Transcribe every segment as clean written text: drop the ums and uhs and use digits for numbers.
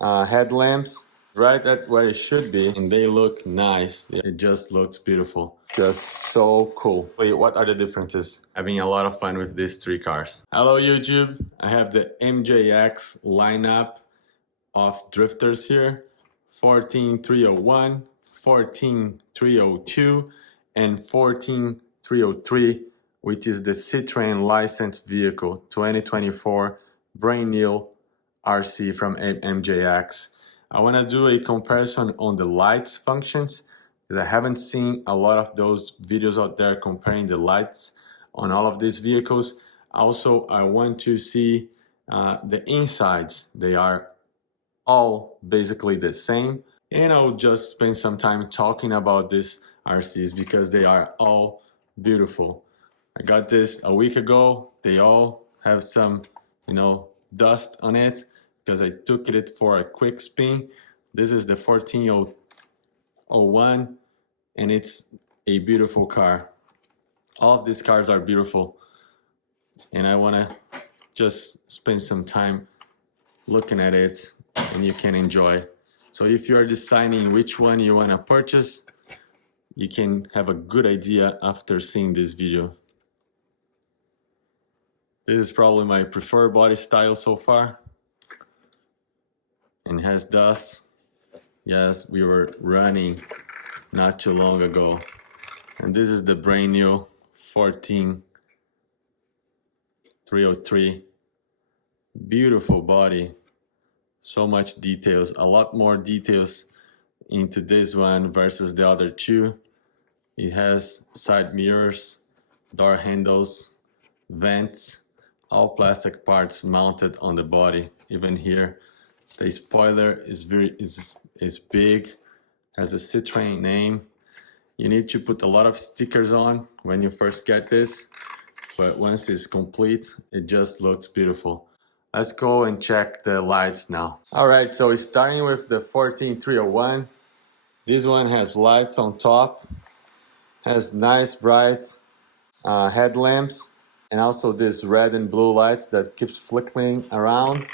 headlamps right at where it should be, and they look nice. It just looks beautiful. Just so cool. Wait, what are the differences? Having a lot of fun with these three cars. Hello YouTube, I have the MJX lineup of drifters here. 14301, 14302, and 14303, which is the Citroen licensed vehicle 2024 brand new RC from MJX. I want to do a comparison on the lights functions because I haven't seen a lot of those videos out there comparing the lights on all of these vehicles. Also, I want to see the insides. They are all basically the same, and I'll just spend some time talking about these RCs because they are all beautiful. I got this a week ago. They all have some, dust on it because I took it for a quick spin. This is the 14001, and it's a beautiful car. All of these cars are beautiful, and I want to just spend some time looking at it, and you can enjoy. So if you're deciding which one you want to purchase, you can have a good idea after seeing this video. This is probably my preferred body style so far, and has dust. Yes, we were running not too long ago. And this is the brand new 14303. Beautiful body. So much details, a lot more details into this one versus the other two. It has side mirrors, door handles, vents, all plastic parts mounted on the body. Even here, the spoiler is big, has a Citroen name. You need to put a lot of stickers on when you first get this, but once it's complete, it just looks beautiful. Let's go and check the lights now. All right, so starting with the 14301. This one has lights on top, has nice bright headlamps, and also this red and blue lights that keeps flickering around.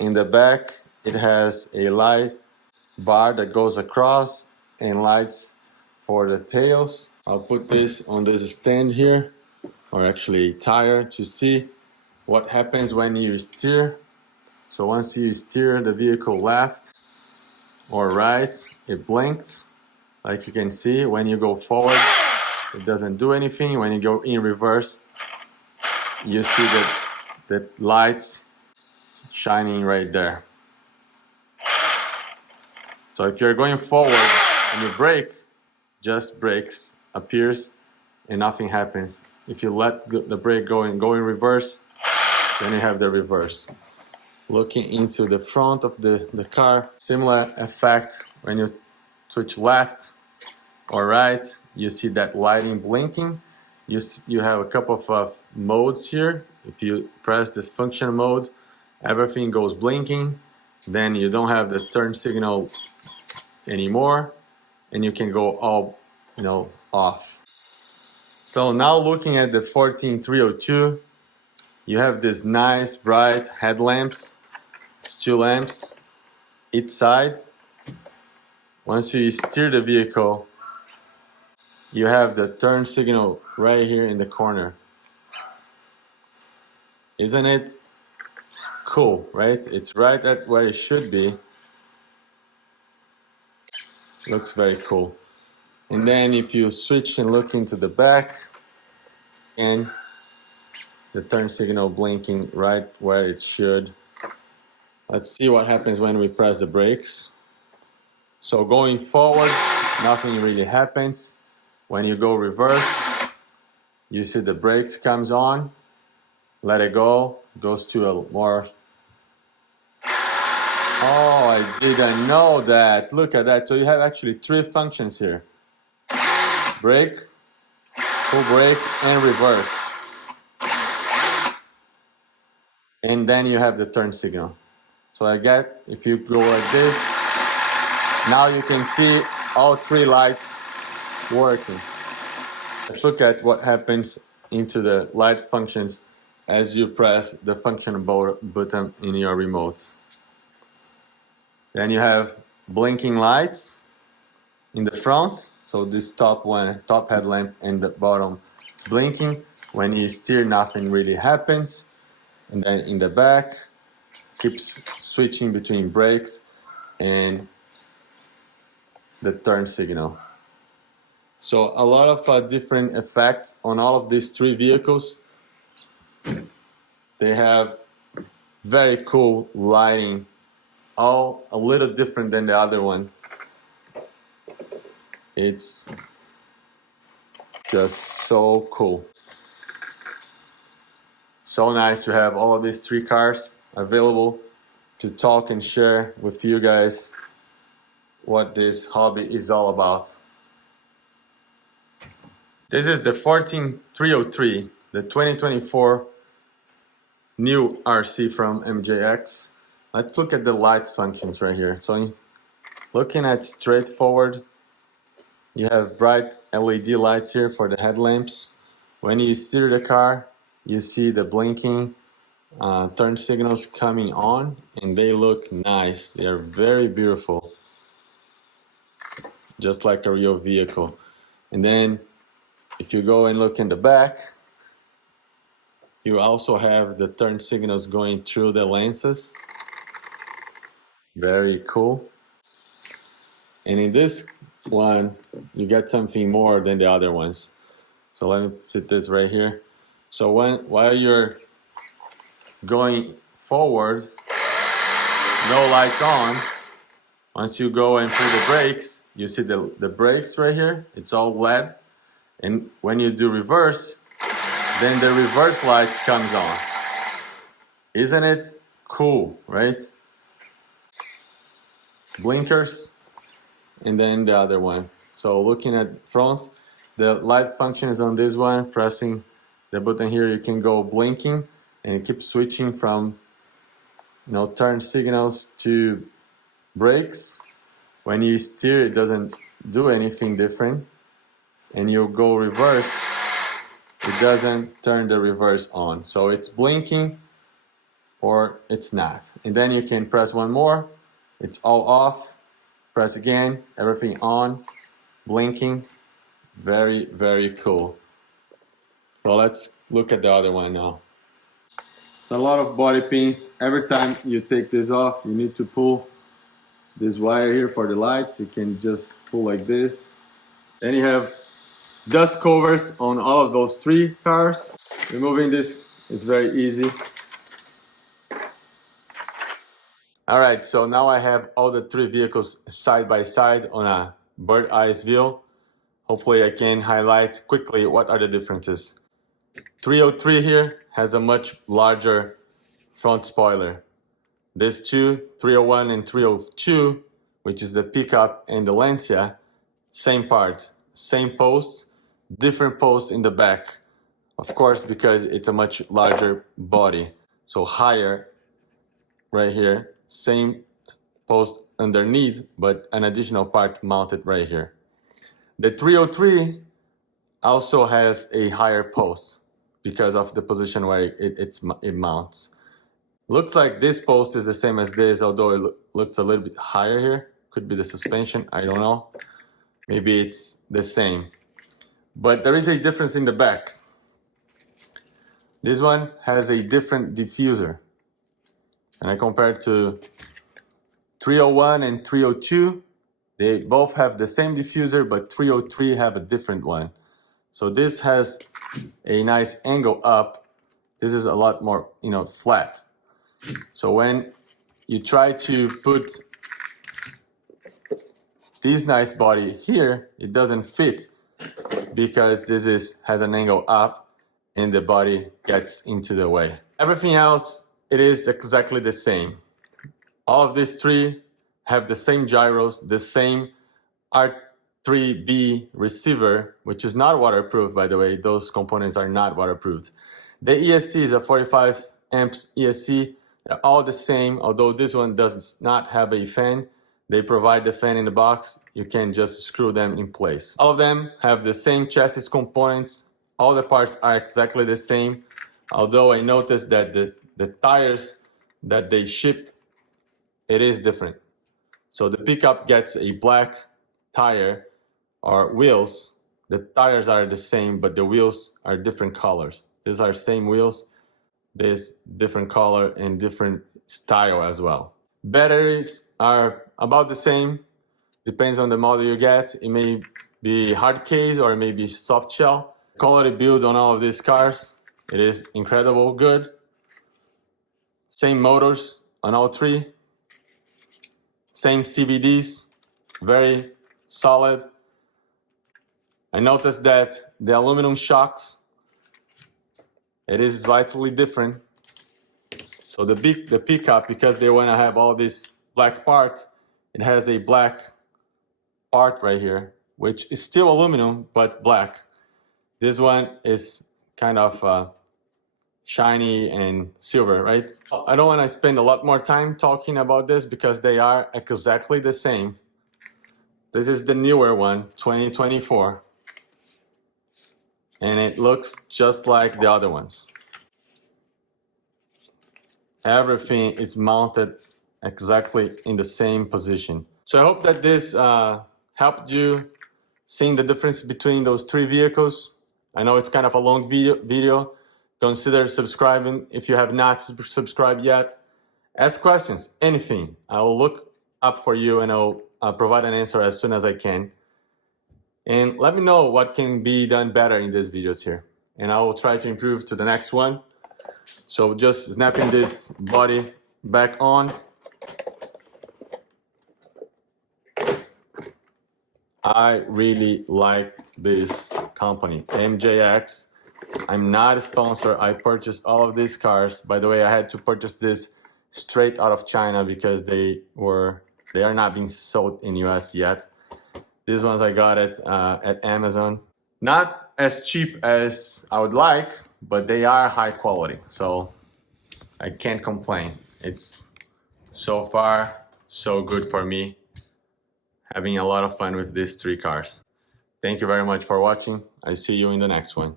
In the back, it has a light bar that goes across and lights for the tails. I'll put this on this stand here, or actually a tire, to see what happens when you steer. So once you steer the vehicle left or right, it blinks. Like you can see, when you go forward, it doesn't do anything. When you go in reverse, you see the lights shining right there. So if you're going forward and you brake, just brakes appears and nothing happens. If you let the brake go and go in reverse, then you have the reverse. Looking into the front of the car, similar effect. When you switch left or right, you see that lighting blinking. You have a couple of modes here. If you press this function mode, everything goes blinking. Then you don't have the turn signal anymore, and you can go all off. So now looking at the 14302, you have this nice bright headlamps, steel lamps each side. Once you steer the vehicle, you have the turn signal right here in the corner. Isn't it cool, right? It's right at where it should be. Looks very cool. And then if you switch and look into the back, and the turn signal blinking right where it should. Let's see what happens when we press the brakes. So going forward, nothing really happens. When you go reverse, you see the brakes comes on, let it go, goes to a more... Oh, I didn't know that. Look at that. So you have actually three functions here. Brake, full brake, and reverse. And then you have the turn signal. So if you go like this, now you can see all three lights working. Let's look at what happens into the light functions as you press the function button in your remote. Then you have blinking lights in the front. So this top headlamp, and the bottom, it's blinking. When you steer, nothing really happens. And then in the back, keeps switching between brakes and the turn signal. So a lot of different effects on all of these three vehicles. They have very cool lighting, all a little different than the other one. It's just so cool. So nice to have all of these three cars available to talk and share with you guys what this hobby is all about. This is the 14303, the 2024 new RC from MJX. Let's look at the lights functions right here. So looking at straightforward, you have bright LED lights here for the headlamps. When you steer the car, you see the blinking turn signals coming on, and they look nice. They are very beautiful, just like a real vehicle. And then if you go and look in the back, you also have the turn signals going through the lenses. Very cool. And in this one, you get something more than the other ones. So let me sit this right here. So while you're going forward, no lights on. Once you go and pull the brakes, you see the brakes right here. It's all LED. And when you do reverse, then the reverse lights comes on. Isn't it cool, right? Blinkers, and then the other one. So looking at front, the light function is on this one. Pressing the button here, you can go blinking, and it keeps switching from turn signals to brakes. When you steer, it doesn't do anything different. And you go reverse, it doesn't turn the reverse on. So it's blinking or it's not. And then you can press one more, it's all off. Press again, everything on, blinking. Very, very cool. Well, let's look at the other one now. It's a lot of body pins. Every time you take this off, you need to pull this wire here for the lights. You can just pull like this. Then you have dust covers on all of those three cars. Removing this is very easy. Alright, so now I have all the three vehicles side by side on a bird's eye view. Hopefully I can highlight quickly what are the differences. 303 here has a much larger front spoiler. These two, 301 and 302, which is the pickup and the Lancia, same parts, same posts, different posts in the back. Of course, because it's a much larger body. So higher right here, same post underneath, but an additional part mounted right here. The 303 also has a higher post because of the position where it mounts. Looks like this post is the same as this, although it looks a little bit higher here. Could be the suspension, I don't know. Maybe it's the same. But there is a difference in the back. This one has a different diffuser. And I compare it to 301 and 302. They both have the same diffuser, but 303 have a different one. So this has a nice angle up. This is a lot more, flat. So when you try to put this nice body here, it doesn't fit because this has an angle up and the body gets into the way. Everything else, it is exactly the same. All of these three have the same gyros, the same R3B receiver, which is not waterproof, by the way. Those components are not waterproofed. The ESC is a 45 amps ESC. They're all the same, although this one does not have a fan. They provide the fan in the box. You can just screw them in place. All of them have the same chassis components. All the parts are exactly the same, although I noticed that the tires that they shipped, it is different. So the pickup gets a black tire or wheels. The tires are the same, but the wheels are different colors. These are same wheels, this different color and different style as well. Batteries are about the same, depends on the model you get. It may be hard case or it may be soft shell. Quality build on all of these cars, it is incredible good. Same motors on all three. Same CVDs, very solid. I noticed that the aluminum shocks, it is slightly different. So the pickup, because they want to have all these black parts, it has a black part right here, which is still aluminum, but black. This one is kind of shiny and silver, right? I don't want to spend a lot more time talking about this because they are exactly the same. This is the newer one, 2024. And it looks just like the other ones. Everything is mounted exactly in the same position. So I hope that this helped you seeing the difference between those three vehicles. I know it's kind of a long video. Consider subscribing if you have not subscribed yet. Ask questions, anything. I will look up for you and I'll provide an answer as soon as I can. And let me know what can be done better in these videos here. And I will try to improve to the next one. So just snapping this body back on. I really like this company, MJX. I'm not a sponsor. I purchased all of these cars. By the way, I had to purchase this straight out of China because they are not being sold in US yet. These ones I got it at Amazon. Not as cheap as I would like, but they are high quality. So I can't complain. It's so far so good for me. Having a lot of fun with these three cars. Thank you very much for watching. I see you in the next one.